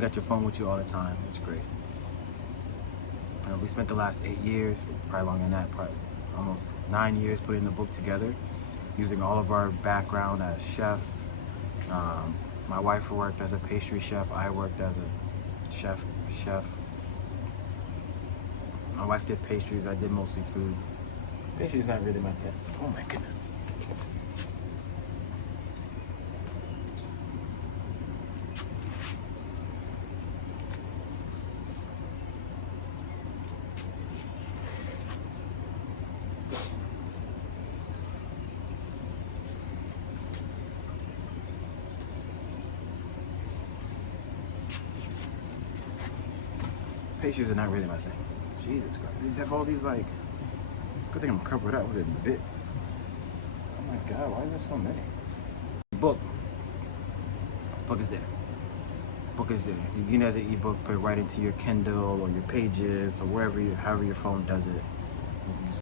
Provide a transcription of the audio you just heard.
You got your phone with you all the time. It's great. We spent the last 8 years, probably longer than that, probably almost 9 years putting the book together, using all of our background as chefs. My wife worked as a pastry chef. I worked as a chef. My wife did pastries. I did mostly food. Pastry's not really my thing. Oh my goodness. Pastries are not really my thing. Jesus Christ. These have all these like, good thing I'm covered up with a bit. Oh my God, why are there so many? Book is there. Book is there. You can as an ebook, put it right into your Kindle or your Pages or wherever however your phone does it.